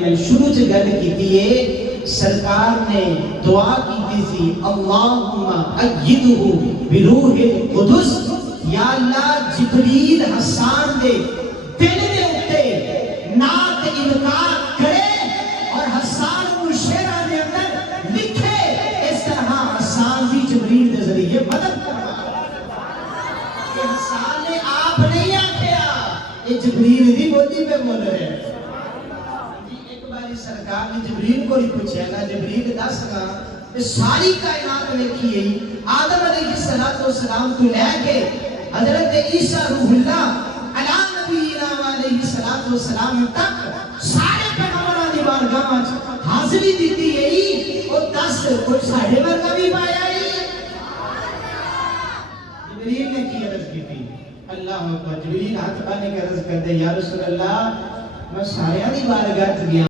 میں شروع سے گل کی ہے، سرکار نے دعا کی تھی اللہم ایدہ بروح القدس، یا اللہ جبریل حسان دے دل دے اتے نات انکار کرے اور حسان کو شیرہ دے اندر لکھے، اس طرح حسان بھی جبریل دے ذریعے مدد کروا کہ حسان نے آپ نہیں آکھیا، یہ جبریل دی بولی پہ بول رہے ہیں۔ سرکار نے جبریل کو ہی پوچھا گا، جبریل دس گا ساری کائنات لکھی ہے، آدم علیہ السلام کو لے کے حضرت عیسیٰ روح اللہ علیہ نبینا علیہ السلام تک سارے پیغمبران دی بارگاہ وچ حاضری دیتی ہے، اور دس کوئی ساڑھے ورگا بھی پایا ہے۔ جبریل نے کی عرض کی تھی، اللہ اکبر، جبریل ہاتھ بانے کے عرض کر دے یا رسول اللہ میں سارے دی بارگاہ گیا